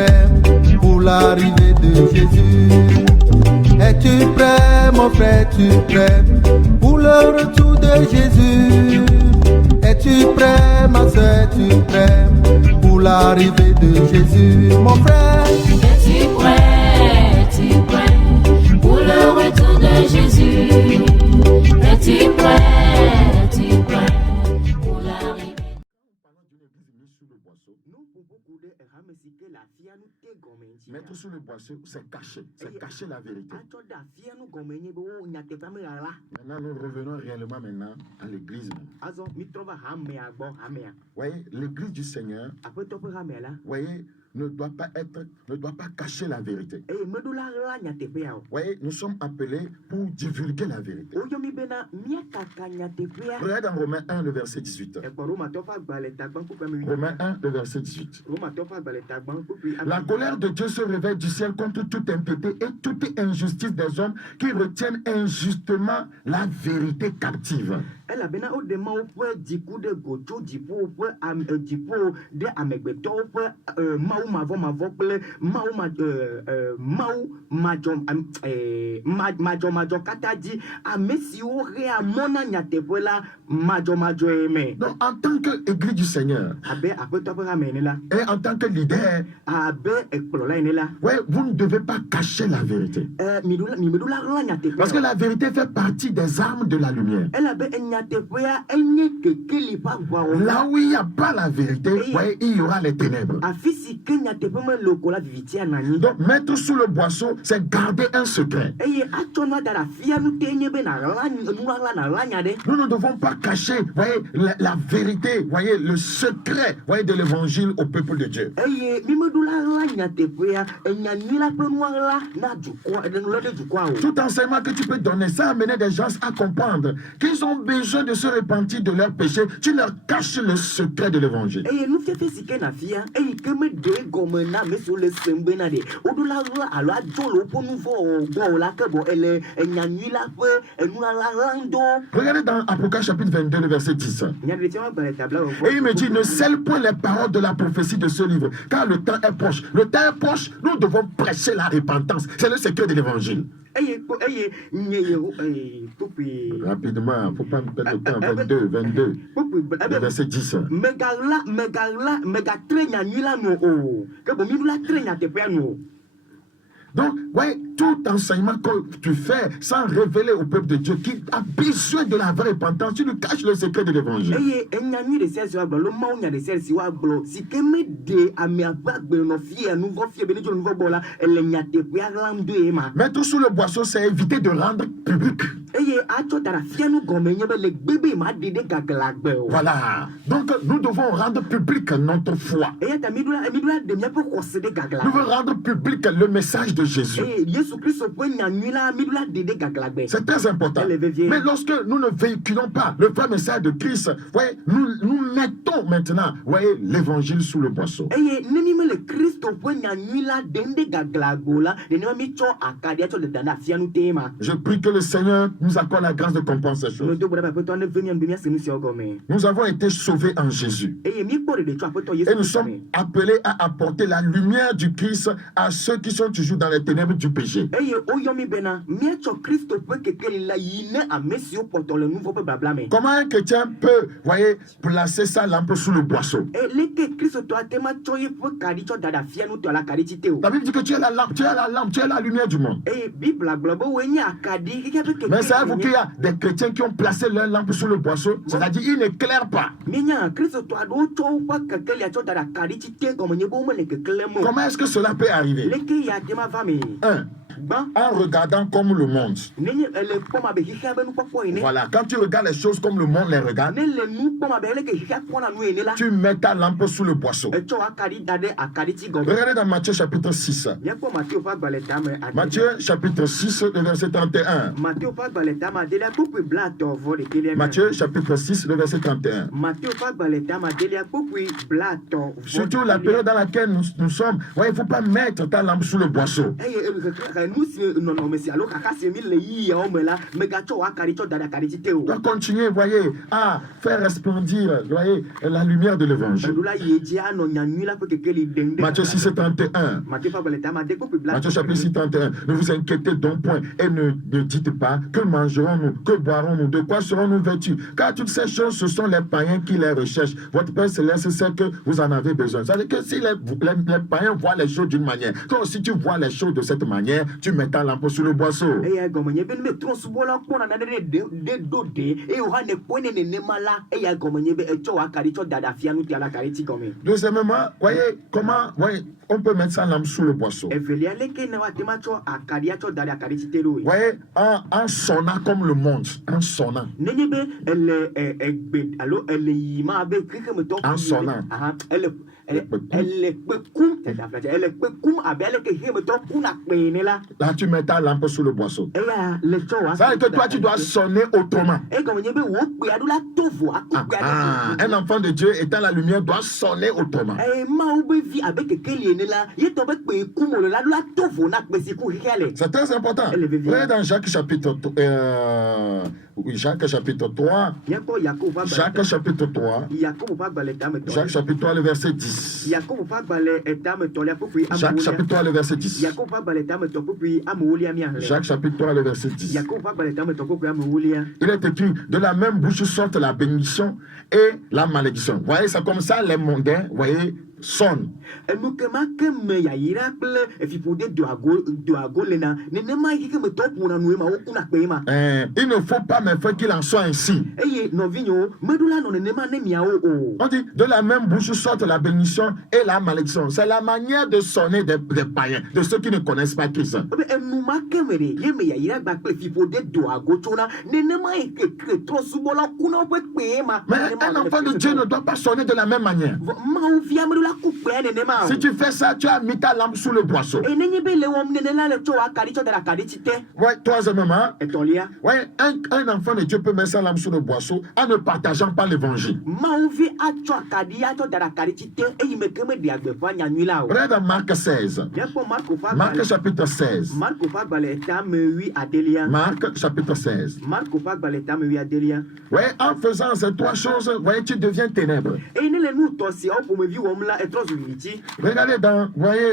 prêt pour l'arrivée de Jésus? Es-tu prêt, mon frère, es-tu prêt pour le retour de Jésus? Es-tu prêt, ma soeur, es-tu prêt pour l'arrivée de Jésus? Mon frère, es-tu prêt pour le retour de Jésus? Es-tu prêt pour l'arrivée? Mettre sous le boisseau, c'est cacher la vérité. Maintenant, nous revenons réellement maintenant à l'église. Voyez, l'église du Seigneur, voyez, ne doit pas cacher la vérité. Voyez, nous sommes appelés pour divulguer la vérité. Regardez dans Romains 1, le verset 18. Romains 1, le verset 18. La colère de Dieu se révèle du ciel contre toute impiété et toute injustice des hommes qui retiennent injustement la vérité captive. Donc, en tant qu'église du Seigneur et en tant que leader, ouais, vous ne devez pas cacher la vérité. Parce que la vérité fait partie des armes de la lumière. Là où il n'y a pas la vérité, ouais, il y aura les ténèbres. Donc, mettre sous le boisseau, c'est garder un secret. Nous ne devons pas cacher, voyez, la vérité, voyez, le secret, voyez, de l'évangile au peuple de Dieu. Tout enseignement que tu peux donner, ça amener des gens à comprendre qu'ils ont besoin de se repentir de leurs péchés. Tu leur caches le secret de l'évangile. Regardez dans Apocalypse chapitre 22, le verset 10. Et il me dit, ne scelle point les paroles de la prophétie de ce livre, car le temps est proche. Le temps est proche, nous devons prêcher la repentance. C'est le secret de l'évangile. Rapidement, il ne faut pas me perdre le temps. 22, le verset 10. Donc, ouais, tout enseignement que tu fais sans révéler au peuple de Dieu qui a besoin de la vraie repentance, tu lui caches le secret de l'évangile. Mettre sous le boisseau, c'est éviter de rendre public. Voilà. Donc, nous devons rendre public notre foi. Nous devons rendre public le message de Jésus. C'est très important. Mais lorsque nous ne véhiculons pas le vrai message de Christ, voyez, nous mettons maintenant, voyez, l'évangile sous le boisseau. Je prie que le Seigneur nous accorde la grâce de compensation. Nous avons été sauvés en Jésus. Et nous sommes appelés à apporter la lumière du Christ à ceux qui sont toujours dans les ténèbres du péché. Comment un chrétien peut, voyez, placer sa lampe sous le boisseau? La Bible dit que tu es la lampe, tu es la lumière du monde. Mais savez-vous qu'il y a des chrétiens qui ont placé leur lampe sous le boisseau, c'est-à-dire ils n'éclairent pas. Comment est-ce que cela peut arriver? En regardant comme le monde. Voilà, quand tu regardes les choses comme le monde les regarde, tu mets ta lampe sous le boisseau. Regardez dans Matthieu chapitre 6. Matthieu chapitre 6, le verset 31. Matthieu chapitre 6, le verset 31. Surtout la période dans laquelle nous sommes, il ne faut pas mettre ta lampe sous le boisseau. doit continuer, voyez, à faire resplendir, voyez, la lumière de l'évangile. Matthieu 6, 31. Matthieu chapitre 6, 31. Ne vous inquiétez donc point et ne dites pas que mangerons-nous, que boirons-nous, de quoi serons-nous vêtus. Car toutes ces choses, ce sont les païens qui les recherchent. Votre Père Céleste sait que vous en avez besoin. C'est-à-dire que si les païens voient les choses d'une manière, toi aussi tu vois les choses de cette manière, tu mets ta lampe sur le boisseau. Deuxièmement, voyez comment on peut mettre sa lampe sous le boisseau. Voyez, en sonnant comme le monde, en sonnant. En sonnant. Là, tu mets ta lampe sous le boisseau. Ça veut dire que toi, tu dois sonner autrement. Un enfant de Dieu étant la lumière doit sonner autrement. C'est très important. Voyez dans Jacques chapitre 3. Jacques chapitre 3. Jacques chapitre 3, le verset 10. Jacques chapitre 3, le verset 10. Jacques chapitre 3, le verset 10. Il est écrit, de la même bouche sortent la bénédiction et la malédiction. Voyez, c'est comme ça les mondains, voyez, sonne. Il ne faut pas me faire qu'il en soit ainsi. On dit, de la même bouche sortent la bénédiction et la malédiction. C'est la manière de sonner des païens, de ceux qui ne connaissent pas Christ. Mais un enfant de Dieu ne doit pas sonner de la même manière. Si tu fais ça, tu as mis ta lampe sous le boisseau. Ouais, troisièmement, ouais, un enfant de Dieu peut mettre sa lampe sous le boisseau en ne partageant pas l'évangile. Regardez dans Marc 16. Marc chapitre 16. Marc chapitre 16. Ouais, en faisant ces trois choses, ouais, tu deviens ténèbres. Regardez dans, voyez,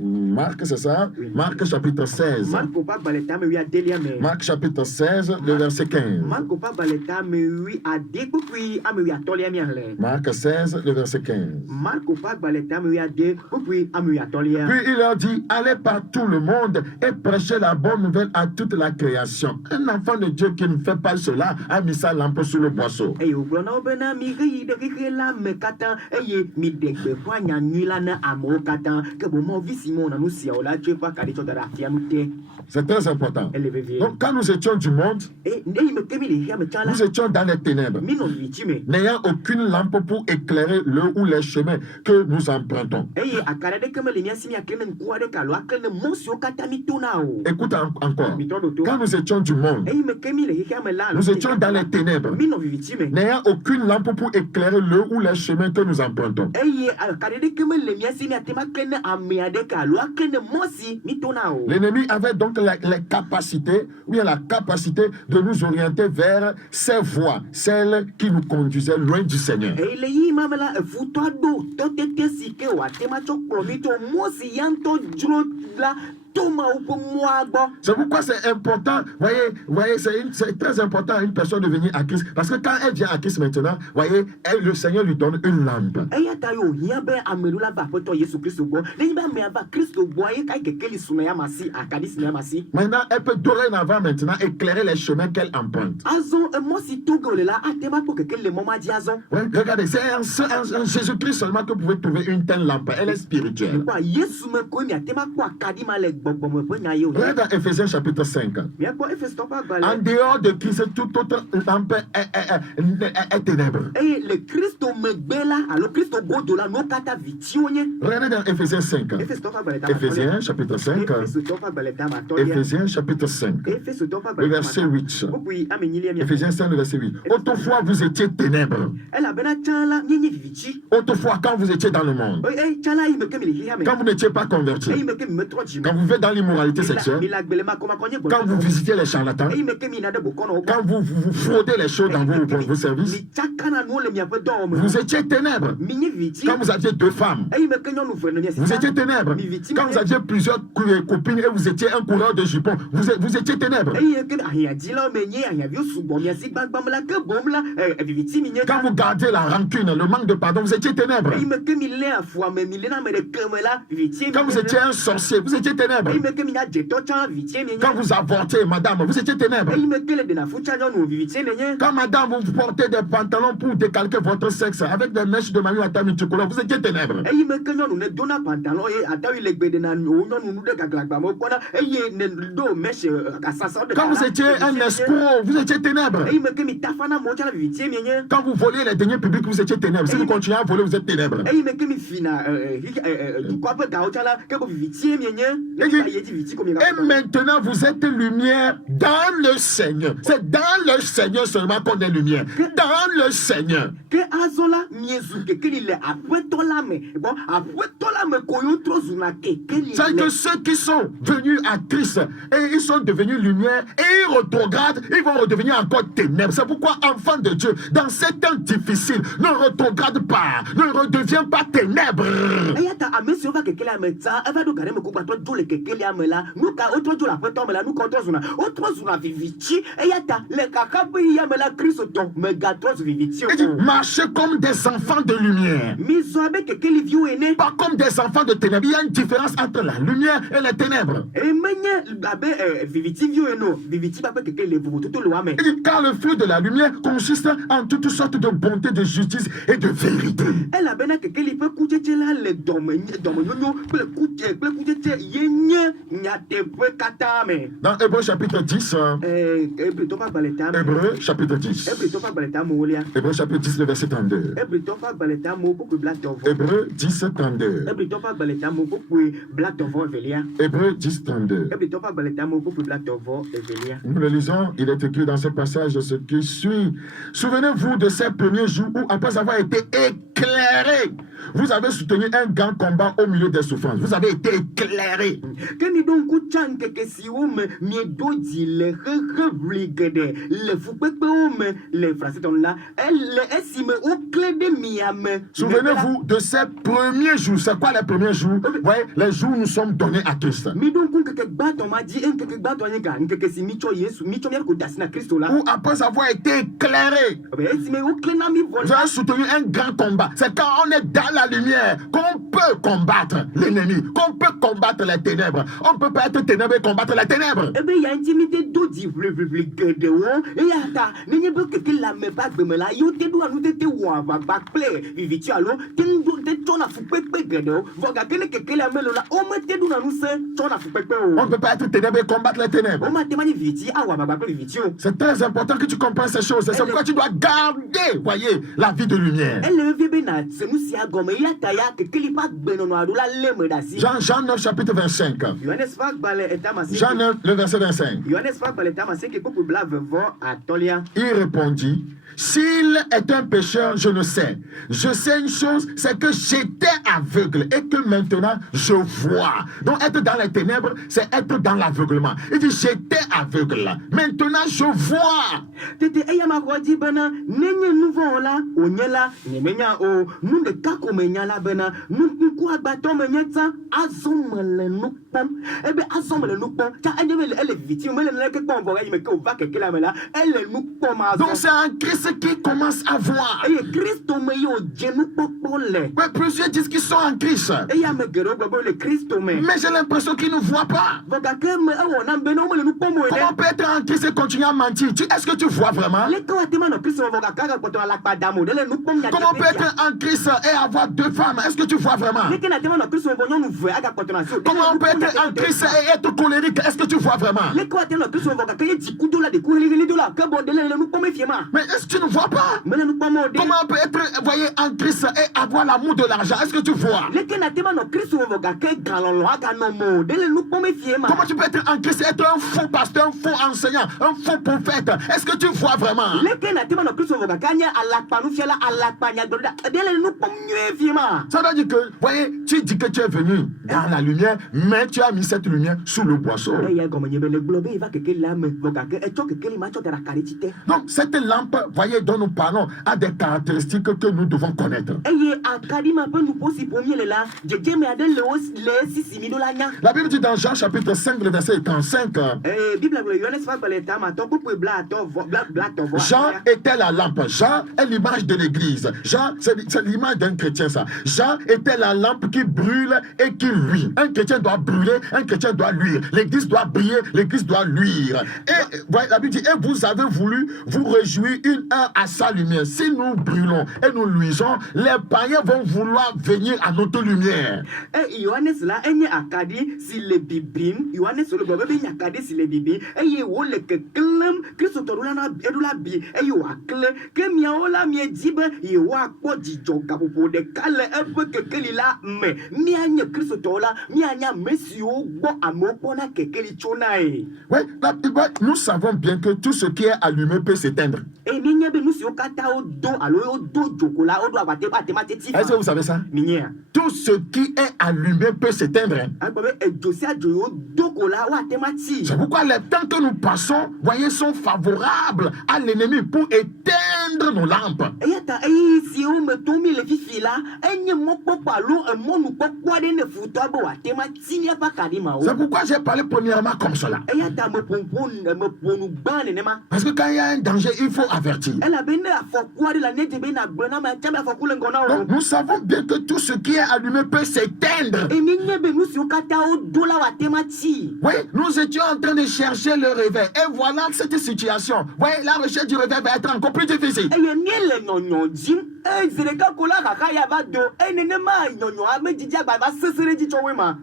Marc, c'est ça? Oui. Marc chapitre 16. Marc chapitre 16, le verset 15. Marc 16, le verset 15. Puis il leur dit, allez par tout le monde et prêchez la bonne nouvelle à toute la création. Un enfant de Dieu qui ne fait pas cela a mis sa lampe sous le boisseau. C'est très important. Donc quand nous étions du monde, nous étions dans les ténèbres, n'ayant aucune lampe pour éclairer le ou les chemins que nous empruntons. Écoute encore. Quand nous étions du monde, nous étions dans les ténèbres, n'ayant aucune lampe pour éclairer le ou les chemins que nous empruntons. L'ennemi avait donc la capacité de nous orienter vers ces voies, celles qui nous conduisaient loin du Seigneur. C'est pourquoi c'est important, voyez, c'est très important à une personne de venir à Christ. Parce que quand elle vient à Christ maintenant, voyez, le Seigneur lui donne une lampe. Maintenant, elle peut dorénavant maintenant éclairer les chemins qu'elle emprunte. Ouais, regardez, c'est en Jésus-Christ seulement que vous pouvez trouver une telle lampe. Elle est spirituelle. Regardez dans Ephésiens chapitre 5. En dehors de Christ, toute autre lampe est ténèbre. Regardez dans Ephésiens 5. Ephésiens chapitre 5. Ephésiens chapitre 5. Le verset 8. Ephésiens 5, le verset 8. Autrefois, vous étiez ténèbres. Autrefois, quand vous étiez dans le monde. Quand vous n'étiez pas convertis. Quand vous vivez dans l'immoralité sexuelle, quand vous visitez les charlatans, quand vous fraudez les choses dans vos services, vous étiez ténèbres. Quand vous aviez 2 femmes, vous étiez ténèbres. Quand vous aviez plusieurs copines et vous étiez un coureur de jupons, vous étiez ténèbres. Quand vous gardez la rancune, le manque de pardon, vous étiez ténèbres. Quand vous étiez un sorcier, vous étiez ténèbres. Quand vous avortez, madame, vous étiez ténèbres. Quand madame, vous portez des pantalons pour décalquer votre sexe avec des mèches de mamie à multicolores, vous étiez ténèbres. Quand vous étiez un escroc, vous étiez ténèbres. Quand vous voliez les deniers publics, vous étiez ténèbres. Si vous continuez à voler, vous êtes ténèbres. Et maintenant, vous êtes lumière dans le Seigneur. C'est dans le Seigneur seulement qu'on est lumière. Dans le Seigneur. C'est que ceux qui sont venus à Christ et ils sont devenus lumière et ils rétrogradent, ils vont redevenir encore ténèbres. C'est pourquoi, enfant de Dieu, dans ces temps difficiles, ne rétrograde pas, ne redeviens pas ténèbres. Marchez comme des enfants de lumière, pas comme des enfants de ténèbres. Il y a une différence entre la lumière et les ténèbres. Car le fruit de la lumière consiste en toutes sortes de bonté, de justice et de vérité. Dans Hébreux chapitre 10, Hébreux chapitre 10, Hébreux chapitre 10, le verset 32. Hébreux 10, 32. Hébreux 10, 32. Nous le lisons, il est écrit dans ce passage ce qui suit. Souvenez-vous de ces premiers jours où, après avoir été éclairés, vous avez soutenu un grand combat au milieu des souffrances. Vous avez été éclairés. Souvenez-vous de ces premiers jours. C'est quoi les premiers jours? Ouais, les jours où nous sommes donnés à Christ. Ou après avoir été éclairés, vous avez soutenu un grand combat. C'est quand on est dans la lumière qu'on peut combattre l'ennemi, qu'on peut combattre les ténèbres. On ne peut pas être ténèbres et combattre les ténèbres. On ne peut pas être ténèbres et combattre les ténèbres. C'est très important que tu comprennes ces choses. C'est pourquoi tu dois garder, voyez, la vie de lumière. Jean 9 chapitre 25. Jean 9 le verset 25. Il répondit: s'il est un pécheur, je ne sais. Je sais une chose, c'est que j'étais aveugle et que maintenant je vois. Donc être dans les ténèbres, c'est être dans l'aveuglement. Il dit j'étais aveugle, maintenant je vois. Donc c'est un Christ qui commence à voir. Mais plusieurs disent qu'ils sont en Christ, mais j'ai l'impression qu'ils ne voient pas. Comment peut être en Christ et continuer à mentir? Est-ce que tu vois vraiment? Comment peut être en Christ et avoir 2 femmes? Est-ce que tu vois vraiment? Comment on peut être en Christ et être colérique? Est-ce que tu vois vraiment? Mais est-ce que tu ne vois pas? Comment on peut être, voyez, en Christ et avoir l'amour de l'argent? Est-ce que tu vois? Comment tu peux être en Christ et être un faux pasteur, un faux enseignant, un faux prophète? Est-ce que tu vois vraiment? Ça veut dire que, voyez, tu dis que tu es venu dans la lumière, mais tu as mis cette lumière sous le boisseau. Donc cette lampe, voyez, dont nous parlons, a des caractéristiques que nous devons connaître. La Bible dit dans Jean chapitre 5, le verset 35, Jean était la lampe. Jean est l'image de l'église. Jean, c'est l'image d'un chrétien, ça. Jean était la lampe qui brûle et qui luit. Un chrétien doit brûler, un chrétien doit luire. L'église doit briller, l'église doit luire. Et voilà, la Bible dit, et vous avez voulu vous réjouir une heure à sa lumière. Si nous brûlons et nous luisons, les païens vont vouloir venir à notre lumière. Et Johannes là, il y a Akadi si les bibines, Johannes le bébé il y a Akadi si les bibines, et il y a le que clem, que ce torulana edula bi, et il y a clé, que miaola miedibe, il y a quoi dit joga pour de cale un peu que kelila, mais mianya Christola, mianya monsieur, bon amour pour la kekelichonae. Ouais, nous savons bien que tout ce qui est allumé peut s'éteindre. Et minya be nous si okata o do alo do jokola o do abate bate mateti. Est-ce que vous savez ça? Minya. Tout ce qui est allumé peut s'éteindre. C'est pourquoi les temps que nous passons, voyez, sont favorables à l'ennemi pour éteindre nos lampes. C'est pourquoi j'ai parlé premièrement comme cela. Parce que quand il y a un danger, il faut avertir. Donc, nous savons bien que tout ce qui est allumé peut s'éteindre. Oui, nous étions en train de chercher le réveil. Et voilà cette situation. Oui, la recherche du réveil va être encore plus difficile.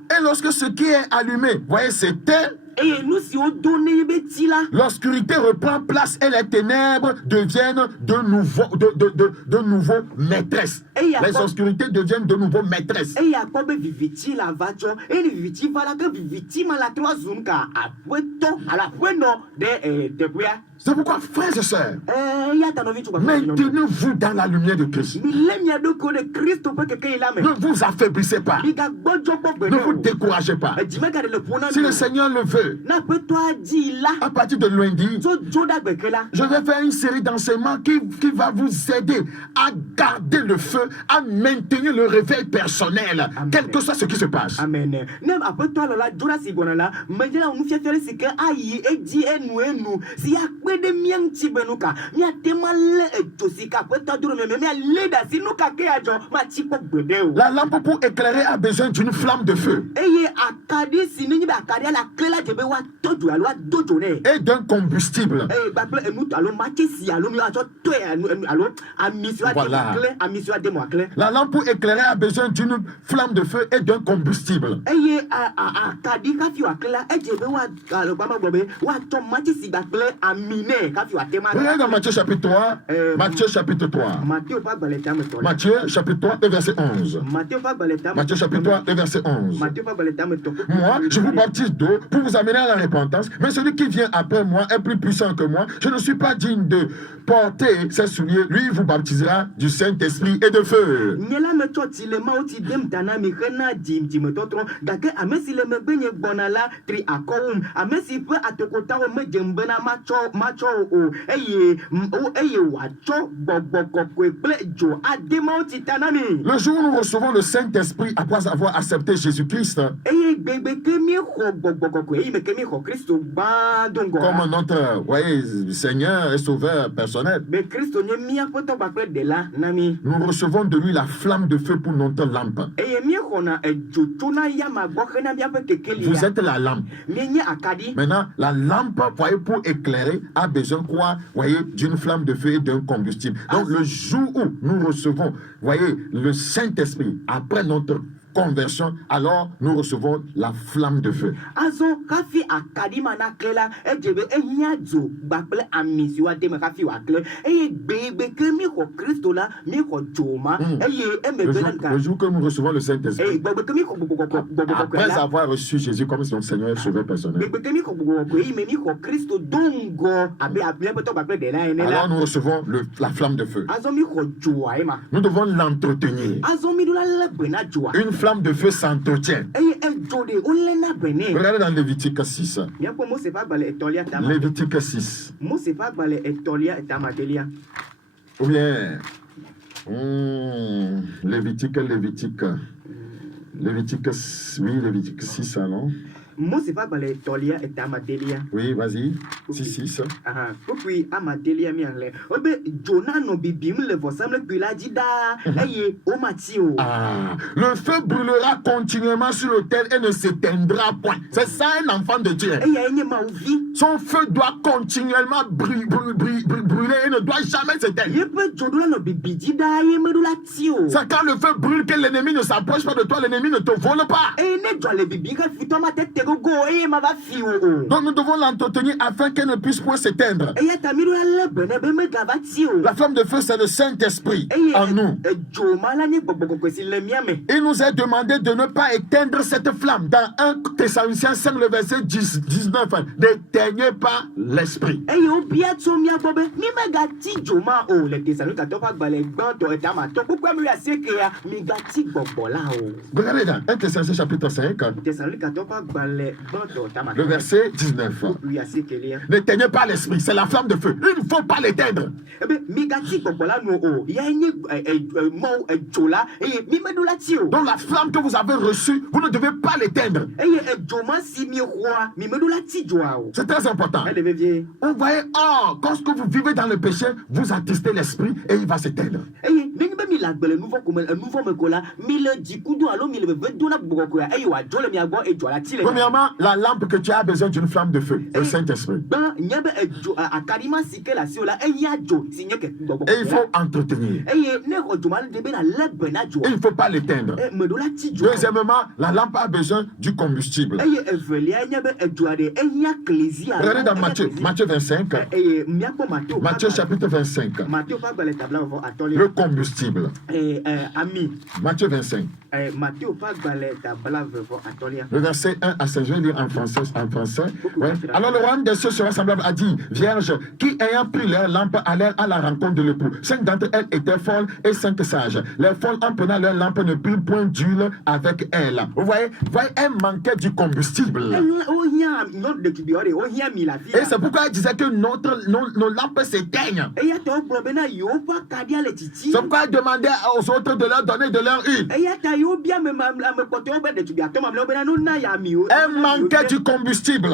Et lorsque ce qui est allumé, voyez, s'éteint, l'obscurité reprend place et les ténèbres deviennent de nouveau maîtresses. Les obscurités deviennent de nouveau maîtresses. C'est pourquoi, frères et sœurs, maintenez-vous dans la lumière de Christ. Ne vous affaiblissez pas. Ne vous découragez pas. Si le Seigneur le veut, à partir de lundi, je vais faire une série d'enseignements qui va vous aider à garder le feu, à maintenir le réveil personnel, quel que soit ce qui se passe. Amen. La lampe pour éclairer a besoin d'une flamme de feu et d'un combustible. Voilà. La lampe pour éclairer a besoin d'une flamme de feu et d'un combustible. Regardez dans Matthieu chapitre 3. Matthieu chapitre 3. Matthieu chapitre 3 et verset 11. Matthieu chapitre 3 et verset 11. Moi, je vous baptise d'eau pour vous amener à la repentance, mais celui qui vient après moi est plus puissant que moi. Je ne suis pas digne de porter ses souliers. Lui vous baptisera du Saint-Esprit et de feu. Le jour où nous recevons le Saint-Esprit après avoir accepté Jésus-Christ comme notre Seigneur et Sauveur personnel, nous recevons de lui la flamme de feu pour notre lampe. Vous êtes la lampe. Maintenant, la lampe, voyez, pour éclairer, a besoin quoi? Voyez, d'une flamme de feu et d'un combustible. Donc, le jour où nous recevons, voyez, le Saint-Esprit, après notre conversion, alors nous recevons la flamme de feu. Le jour que nous recevons le Saint-Esprit, après avoir reçu Jésus comme son Seigneur et Sauveur personnel, alors nous recevons la flamme de feu. Nous devons l'entretenir. Une flamme de feu s'entretient. Regardez dans Lévitique 6. Lévitique 6. Ou bien, Lévitique 6, non? Oui, vas-y. 6. Le feu brûlera continuellement sur l'autel et ne s'éteindra point. C'est ça un enfant de Dieu. Son feu doit continuellement brûler et ne doit jamais s'éteindre. C'est quand le feu brûle que l'ennemi ne s'approche pas de toi, l'ennemi ne te vole pas. Donc nous devons l'entretenir afin qu'elle ne puisse point s'éteindre. La flamme de feu, c'est le Saint-Esprit en nous. Il nous est demandé de ne pas éteindre cette flamme. Dans 1 Thessaloniciens 5, le verset 19, n'éteignez pas l'esprit. Regardez dans 1 Thessaloniciens chapitre 5. Le verset 19. N'éteignez pas l'esprit, c'est la flamme de feu. Il ne faut pas l'éteindre. Donc la flamme que vous avez reçue, vous ne devez pas l'éteindre. C'est très important. Vous voyez, quand vous vivez dans le péché, vous attistez l'esprit et il va s'éteindre. Premièrement, la lampe que tu as besoin d'une flamme de feu, le Saint-Esprit. Et il faut entretenir. Et il ne faut pas l'éteindre. Deuxièmement, la lampe a besoin du combustible. Regardez dans Matthieu 25. Matthieu chapitre 25. Le combustible. Matthieu 25. Le verset 1 à 5, je vais lire en français. Ouais. Alors le royaume des cieux sera semblable à 10 vierges qui, ayant pris leur lampe, allèrent à la rencontre de l'époux. 5 d'entre elles étaient folles et 5 sages. Les folles, en prenant leur lampe, ne prirent point d'huile avec elles. Vous voyez, elles manquaient du combustible. Et c'est pourquoi elle disait que nos lampes s'éteignent. C'est pourquoi elle demandait aux autres de leur donner de leur huile. Elle manquait du combustible.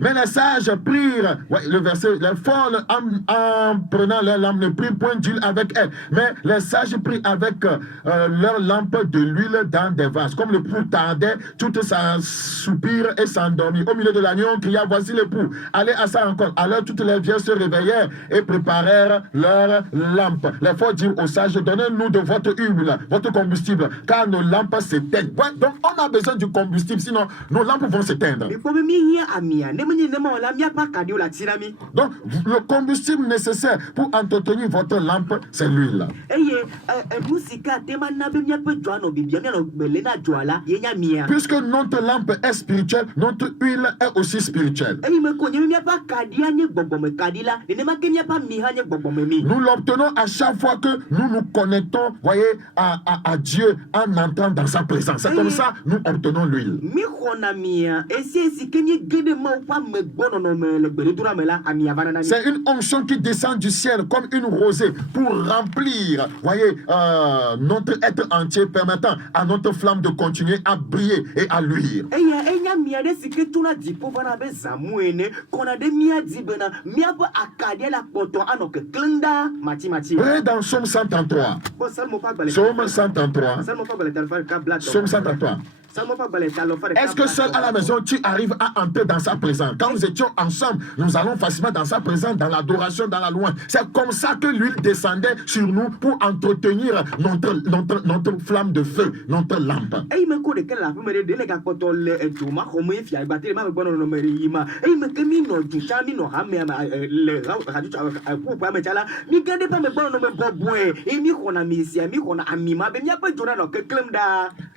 Mais les sages prirent, le verset, les folles en prenant leur lampe ne prirent point d'huile avec elles. Mais les sages prirent avec leur lampe de l'huile dans des vases. Comme le pou tardait, toutes s'assoupirent et s'endormirent. Au milieu de la nuit, on cria, voici l'époux, allez à sa rencontre. Alors toutes les vierges se réveillèrent et préparèrent leur lampe. Les folles dirent aux sages, donnez-nous de votre huile, votre combustible, car nos lampes s'éteignent. Ouais, donc on a besoin du combustible, sinon nos lampes vont s'éteindre. Donc le combustible nécessaire pour entretenir votre lampe, c'est l'huile. Puisque notre lampe est spirituelle, notre huile est aussi spirituelle. Nous l'obtenons à chaque fois que nous nous connectons, voyez, à Dieu en entrant dans sa présence. C'est comme ça nous obtenons l'huile. C'est une onction qui descend du ciel comme une rosée pour remplir, voyez, notre être entier, permettant à notre flamme de continuer à briller et à luire. Regardez dans Psaume 133. Psaume 133. Psaume 133. Est-ce que seul à la maison tu arrives à entrer dans sa présence? Quand nous étions ensemble, nous allons facilement dans sa présence, dans l'adoration, dans la louange. C'est comme ça que l'huile descendait sur nous pour entretenir notre flamme de feu, notre lampe.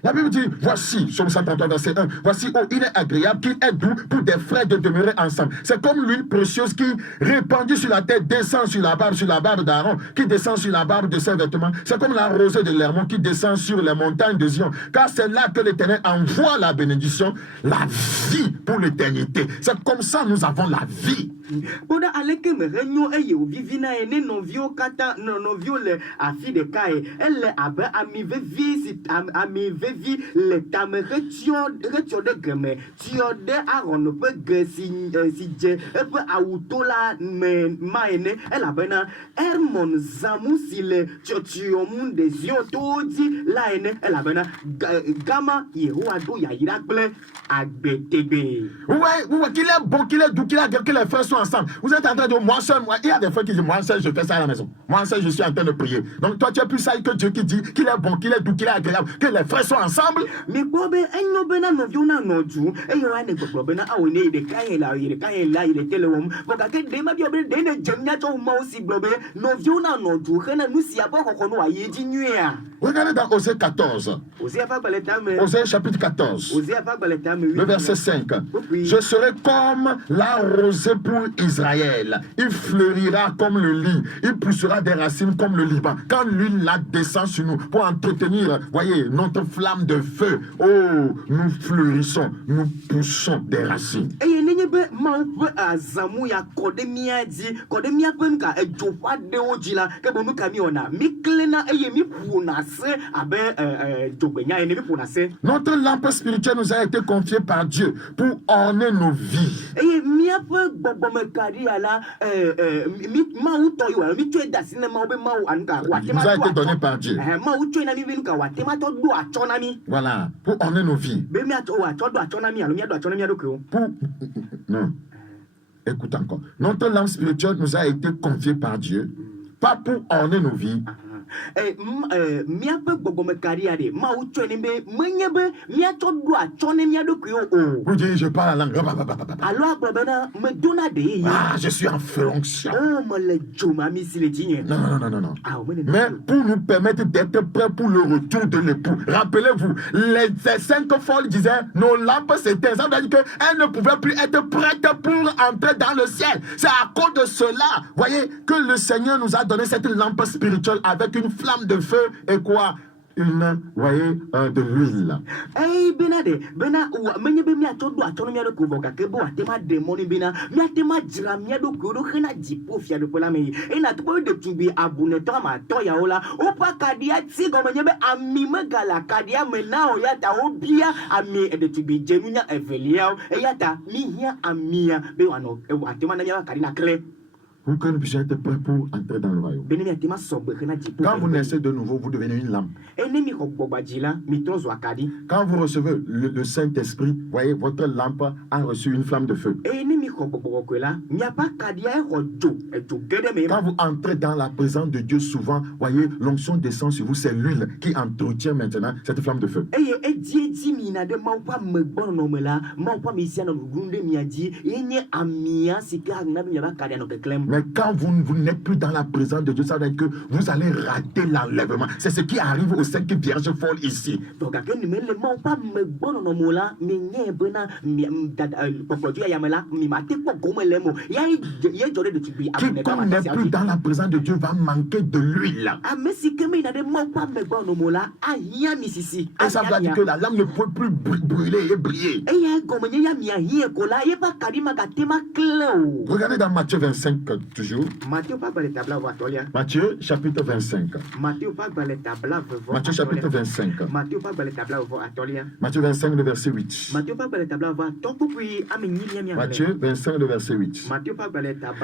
La Bible dit, voici, Voici, Psaume 133, verset 1. Voici, oh, il est agréable, qu'il est doux pour des frères de demeurer ensemble. C'est comme l'huile précieuse qui, répandue sur la tête, descend sur la barbe d'Aaron, qui descend sur la barbe de ses vêtements. C'est comme la rosée de l'Hermon qui descend sur les montagnes de Zion. Car c'est là que l'Éternel envoie la bénédiction, la vie pour l'éternité. C'est comme ça nous avons la vie. Boda aleke me renyo eye vivina ene novio kata novio le afi de kai elle abe ami vevi le tame retio de geme tio de aron pe gesi je pe autola me maene elle abena hermon zamu sile tio mun de zio toji la ene elle abena gama yehowa do ya ira ple agbetebe. Ouais, qu'il est bon, qu'il est doux, qu'il est que les frères sont ensemble. Vous êtes en train de dire, moi seul, il y a des frères qui disent, moi seul, je fais ça à la maison. Moi seul, je suis en train de prier. Donc toi, tu es plus sage que Dieu qui dit qu'il est bon, qu'il est doux, qu'il est agréable, que les frères sont ensemble. Mais bobe, enyo bena novio na noju, eyo ane ko bena awone de kaye la, il était le homme. Boka ke de ma biobe de ne jenya to ma aussi bobe, novio na noju, kana nusi aba ko kono aye di nuea. Regardez dans Osée 14. Osée chapitre 14. Le verset 5. Je serai comme la rosée pour Israël. Il fleurira comme le lit. Il poussera des racines comme le Liban. Quand l'huile la descend sur nous pour entretenir, voyez, notre flamme de feu. Oh, nous fleurissons, nous poussons des racines. Notre lampe spirituelle nous a été confiée par Dieu pour orner nos vies. Il nous a été donné par Dieu. Voilà, pour orner nos vies. Non, écoute encore. Notre lampe spirituelle nous a été confiée par Dieu, pas pour orner nos vies. Vous dites, je parle la langue. Ah, je suis en fonction. Non. Mais pour nous permettre d'être prêts pour le retour de l'époux. Rappelez-vous, les 5 folles disaient, nos lampes s'éteignent. Ça veut dire qu'elles ne pouvaient plus être prêtes pour entrer dans le ciel. C'est à cause de cela, voyez, que le Seigneur nous a donné cette lampe spirituelle avec une flamme de feu et quoi? Une, voyez, de l'huile. Pour que nous puissions être prêts pour entrer dans le royaume. Quand vous naissez de nouveau, vous devenez une lampe. Quand vous recevez le Saint-Esprit, voyez, votre lampe a reçu une flamme de feu. Quand vous entrez dans la présence de Dieu, souvent, voyez, l'onction descend sur vous, c'est l'huile qui entretient maintenant cette flamme de feu. Mais quand vous n'êtes plus dans la présence de Dieu, ça veut dire que vous allez rater l'enlèvement. C'est ce qui arrive aux 5 vierges folles ici. Quiconque n'est plus dans la présence de Dieu va manquer de l'huile. Et ça veut dire que la lampe ne peut plus brûler et briller. Regardez dans Matthieu 25 toujours. Matthieu chapitre 25. Matthieu chapitre 25. Matthieu 25 le verset 8. Matthieu 25 le verset 8.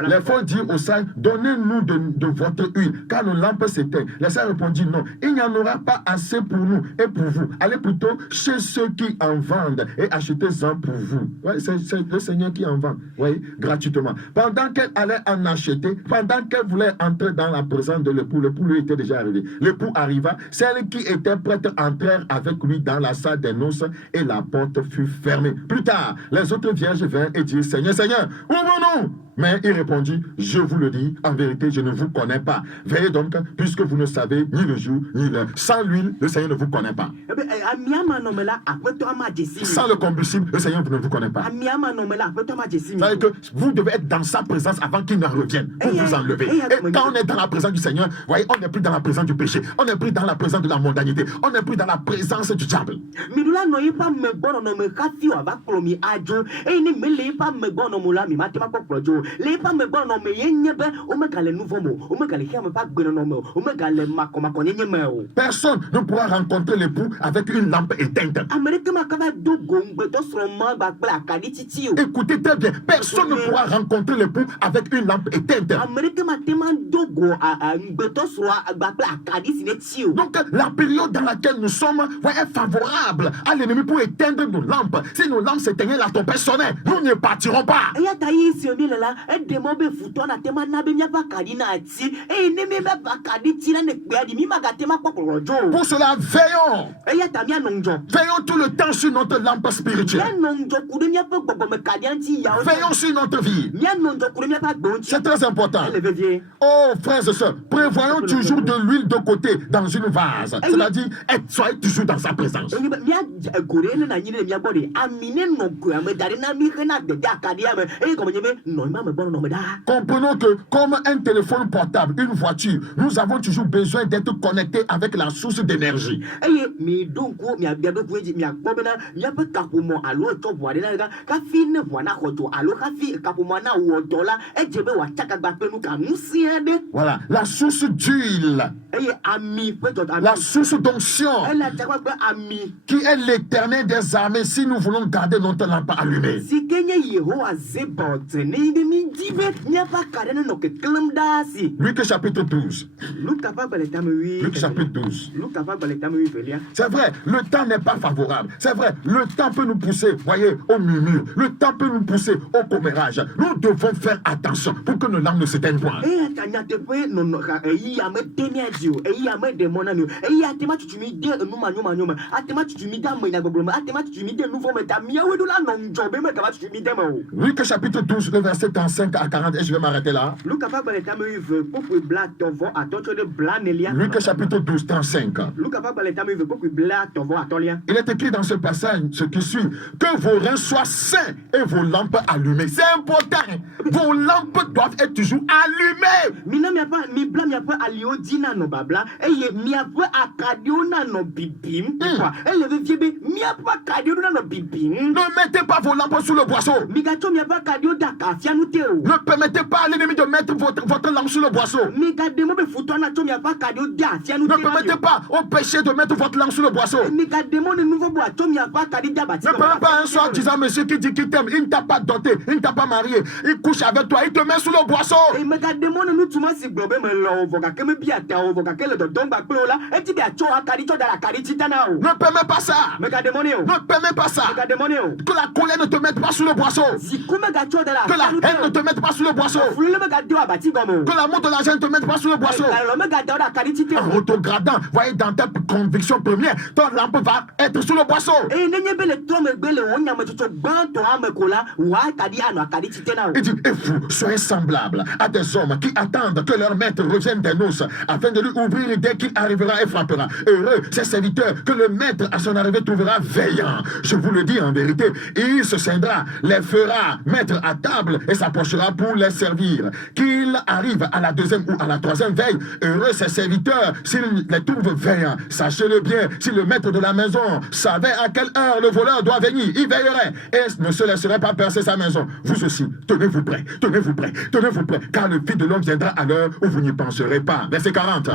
Les folles dirent aux sages, donnez-nous de votre huile, car nos lampes s'éteignent. Les sages répondirent, non, il n'y en aura pas assez pour nous et pour vous. Allez plutôt chez ceux qui en vendent et achetez-en pour vous. Ouais, c'est le Seigneur qui en vend, ouais, gratuitement. Pendant qu'elle allait en acheter, pendant qu'elle voulait entrer dans la présence de l'époux lui était déjà arrivé. L'époux arriva, celles qui étaient prêtes entrèrent avec lui dans la salle des noces et la porte fut fermée. Plus tard, les autres vierges vinrent et dirent, Seigneur, ouvre-nous. Mais il répondit, je vous le dis, en vérité, je ne vous connais pas. Veillez donc, puisque vous ne savez ni le jour ni l'heure. Sans l'huile, le Seigneur ne vous connaît pas. Sans le combustible, le Seigneur ne vous connaît pas. C'est-à-dire que vous devez être dans sa présence avant qu'il ne revienne pour vous enlever. Et quand on est dans la présence du Seigneur, voyez, on n'est plus dans la présence du péché, on n'est plus dans la présence de la mondanité, on n'est plus dans la présence du diable. Personne ne pourra rencontrer l'époux avec une lampe éteinte. Écoutez très bien, personne ne pourra rencontrer l'époux avec une lampe éteinte. Donc la période dans laquelle nous sommes est favorable à l'ennemi pour éteindre nos lampes. Si nos lampes s'éteignaient, la tempête sonnait, nous ne partirons pas. Pour cela, veillons. Veillons tout le temps sur notre lampe spirituelle. Veillons sur notre vie. C'est très important. Oh, frères et sœurs, prévoyons toujours de l'huile de côté dans une vase. C'est-à-dire, soyez toujours dans sa présence. Comprenons que comme un téléphone portable, une voiture, nous avons toujours besoin d'être connectés avec la source d'énergie. Voilà, la source d'huile, la source d'onction, qui est l'Éternel des armées si nous voulons garder notre lampe allumée. Luc chapitre 12. Luc chapitre 12. C'est vrai, le temps n'est pas favorable. C'est vrai, le temps peut nous pousser, voyez, au murmure. Le temps peut nous pousser au commérage. Nous devons faire attention pour que nos lampes ne s'éteignent point. Luc chapitre 12, le verset 35 à 40, et je vais m'arrêter là. Luc chapitre 12, 35. Il est écrit dans ce passage, ce qui suit, que vos reins soient sains et vos lampes allumées. C'est important. Vos lampes doivent être toujours allumées. Ne mettez pas vos lampes sous le boisseau. Ne permettez pas à l'ennemi de mettre votre lampe sous le boisseau. Ne permettez pas au péché de mettre votre lampe sous le boisseau. Ne permettez pas un soir disant monsieur qui dit qu'il t'aime, il ne t'a pas doté, il ne t'a pas marié, il couche avec toi, il te met sous le boisseau. Ne permets pas ça. Ne permets pas ça. Que la colère ne te mette pas sous le boisseau. Que la haine ne te mette pas sous le boisseau. Que l'amour de l'argent ne te mette pas sous le boisseau. En retrogradant, voyez, dans ta conviction première, ton lampe va être sous le boisseau. Il dit, et vous, soyez semblables à des hommes qui attendent que leur maître revienne des noces, afin de lui ouvrir dès qu'il arrivera et frappera. Heureux ces serviteurs que le maître à son arrivée trouvera veillant. Je vous le dis en vérité, il se scindra, les fera mettre à table et s'approchera pour les servir. Qu'il arrive à la deuxième ou à la troisième veille, heureux ces serviteurs s'il les trouve veillants. Sachez-le bien, si le maître de la maison savait à quelle heure le voleur doit venir, il veillerait et ne se laisserait pas percer sa maison. Vous aussi, tenez-vous prêts, tenez-vous prêts, tenez-vous prêts, car le Fils de l'homme viendra à l'heure où vous n'y penserez pas. Verset 40.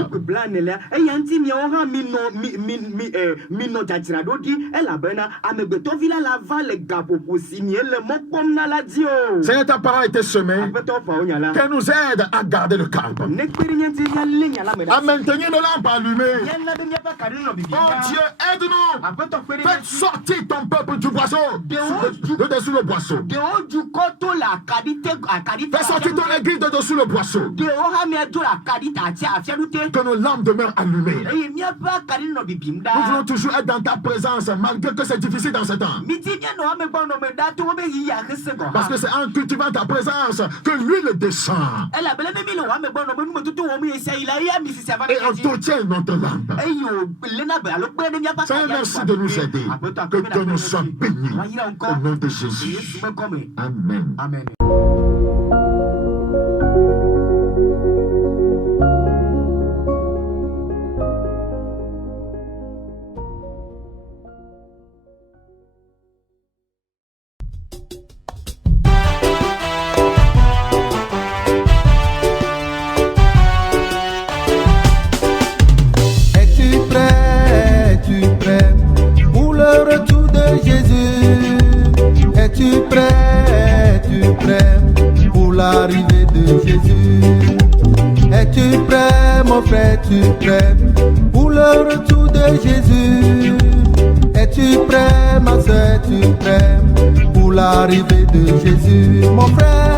Seigneur, ta parole a été semée, qu'elle nous aide à garder le calme, à maintenir nos lampes allumées. Oh Dieu, aide-nous. Faites sortir ton peuple du boisseau, de dessous le boisseau. Fais sortir ton église de dessous le boisseau. Que nos lampes demeurent allumées. Nous voulons toujours être dans ta présence, malgré que c'est difficile dans ce temps. Parce que c'est en cultivant ta présence présence que l'huile descend. Et entretient notre langue. Seigneur, merci de nous aider. Que Dieu nous soit béni. Au nom de Jésus. Amen. Amen. Es-tu prêt pour l'arrivée de Jésus? Es-tu prêt, mon frère, es-tu prêt pour le retour de Jésus? Es-tu prêt, ma soeur, es-tu prêt pour l'arrivée de Jésus? Mon frère,